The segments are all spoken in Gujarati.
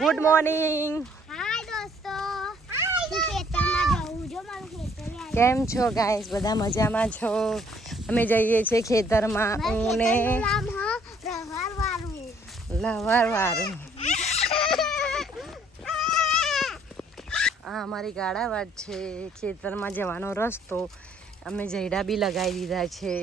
Good morning. હાય દોસ્તો. હું ખેતરમાં જાઉં જો મારું ખેતર કેમ છો ગાઈસ? બધા મજામાં છો? અમે જઈએ છીએ ખેતરમાં. ઉને નામ હ લહરવાળું. લવારવાળું. આ અમારી ગાડાવાડ છે, ખેતરમાં જવાનો રસ્તો. અમે જઈડા બી લગાવી દીધા છે.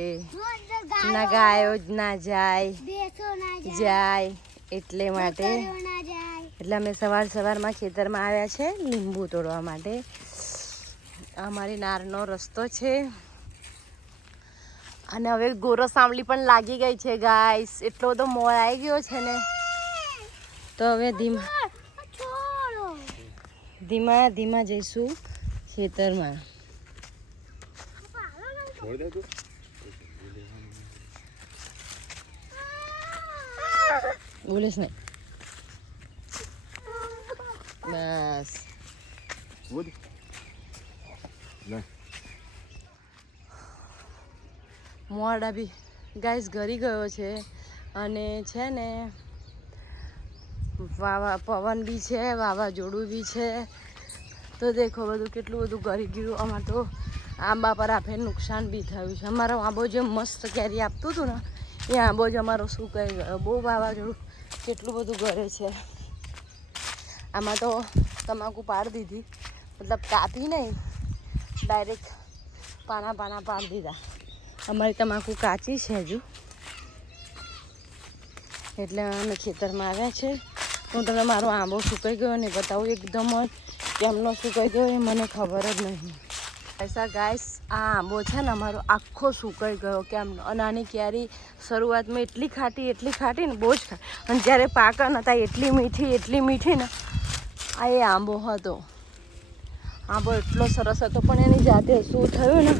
ના ગાયો જ ના જાય, બેસો ના જાય એટલે માટે. ના જાય. એટલે અમે સવારમાં ખેતરમાં આવ્યા છે લીંબુ તોડવા માટે. અમારી નારનો રસ્તો છે અને હવે ગોરો સાંભળી પણ લાગી ગઈ છે ગાઈસ. એટલો બધો મોર આવી ગયો છે ને, તો હવે ધીમા જઈશું ખેતરમાં. બોલીશ નહીં બસ. મોરડા બી ગાઈસ ઘરી ગયો છે અને છે ને પવન બી છે, વાવાઝોડું બી છે. તો દેખો બધું કેટલું બધું ઘરી ગયું. અમારે તો આંબા પર આપે નુકસાન બી થયું છે. અમારો આંબો જે મસ્ત કેરી આપતું હતું ને, એ આંબો જ અમારો સુકાઈ ગયો. બહુ વાવાઝોડું કેટલું બધું ઘરે છે. આમાં તો તમાકુ પાડી દીધી, મતલબ કાપી નહીં, ડાયરેક્ટ પાના પાડી દીધા. અમારી તમાકુ કાચી છે હજુ, એટલે અમે ખેતરમાં આવ્યા છે. હું તમને મારો આંબો સુકાઈ ગયો ને બતાવું એકદમ જ કેમનો સુકાઈ ગયો એ મને ખબર જ નહીં. ऐसा ગાઈસ આ આંબો છે ને અમારો આખો સુકાઈ ગયો કેમનો. અને આની કેરી શરૂઆતમાં એટલી ખાટી ને બહુ જ ખાટી, અને જ્યારે પાકા નહોતા એટલી મીઠી ને આ એ આંબો હતો. આંબો એટલો સરસ હતો, પણ એની જાતે શું થયું ને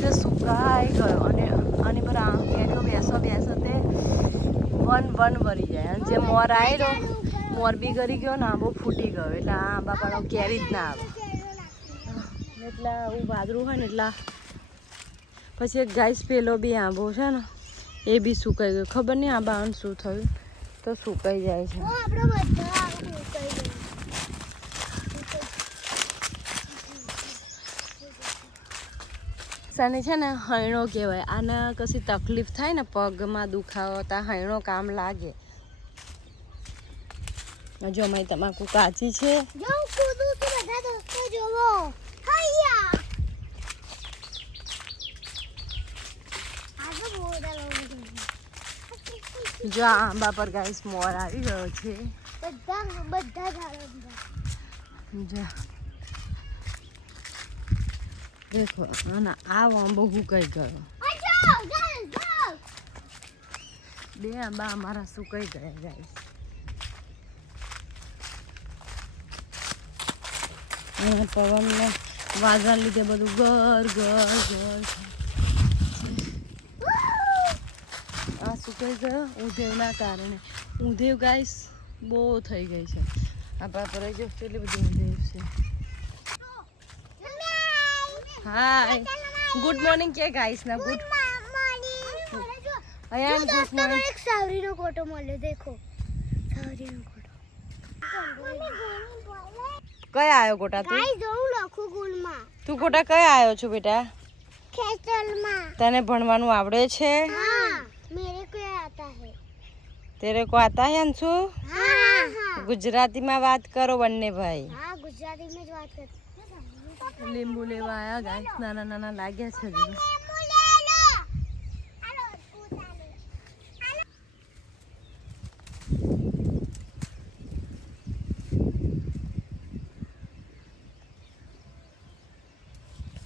તે સુકાઈ ગયો. અને આની પર આ કેરીઓ બેસો તે વન ભરી જાય. અને જે મોર આવેલો, મોર બી ગરી ગયો ને આંબો ફૂટી ગયો. એટલે આ આંબા પર કેરી જ ના આવે. એટલે આવું ભાદરું હોય ને એટલા પછી એક ગાઈસ પેલો બી આંબો છે ને એ બી સુકાઈ ગયો. ખબર નહીં આંબાનું શું થયું, તો સુકાઈ જાય છે. સાને છે ને હૈણો કહેવાય. આને કશી તકલીફ થાય ને, પગમાં દુખાવો તો હૈણો કામ લાગે. જો અમારી તમાકુ કાચી છે. જો આ આંબા પર ગાઈસ મોર આવી ગયો છે. દેખો અને આ આંબો સુકાઈ ગયો. બે આંબા અમારા સુકાઈ ગયા ગાઈસ. અને પવનને વાદળ લીધે બધું ઘર આ સુકાઈ ગયો ઉધેવના કારણે. ઉધેવ ગાઈસ બહુ થઈ ગઈ છે. આપણા પર જો કેટલી બધી ઉધેવ છે. હાય ગુડ મોર્નિંગ કે ગાઈસ ના ગુડ અયાન ગુડ મોર્નિંગ. એક સાવરીનો કોટો મળ્યો, દેખો સાવરીનો કોટો. કયા આવ્યો ગોટા તું? ગાઈસ જોઉં લખું ગુલમાં. તું ગોટા કયા આવ્યો છો બેટા? ખેતરમાં. તને ભણવાનું આવડે છે? हाँ मेरे को आता है. તેરે કો આતા હે અંશુ? हाँ ગુજરાતીમાં વાત કરો બંને ભાઈ. हाँ गुजराती में जो बात करते. લીંબુ લેવા આવ્યા ગાઈસ. નાના લાગ્યા છે હજુ.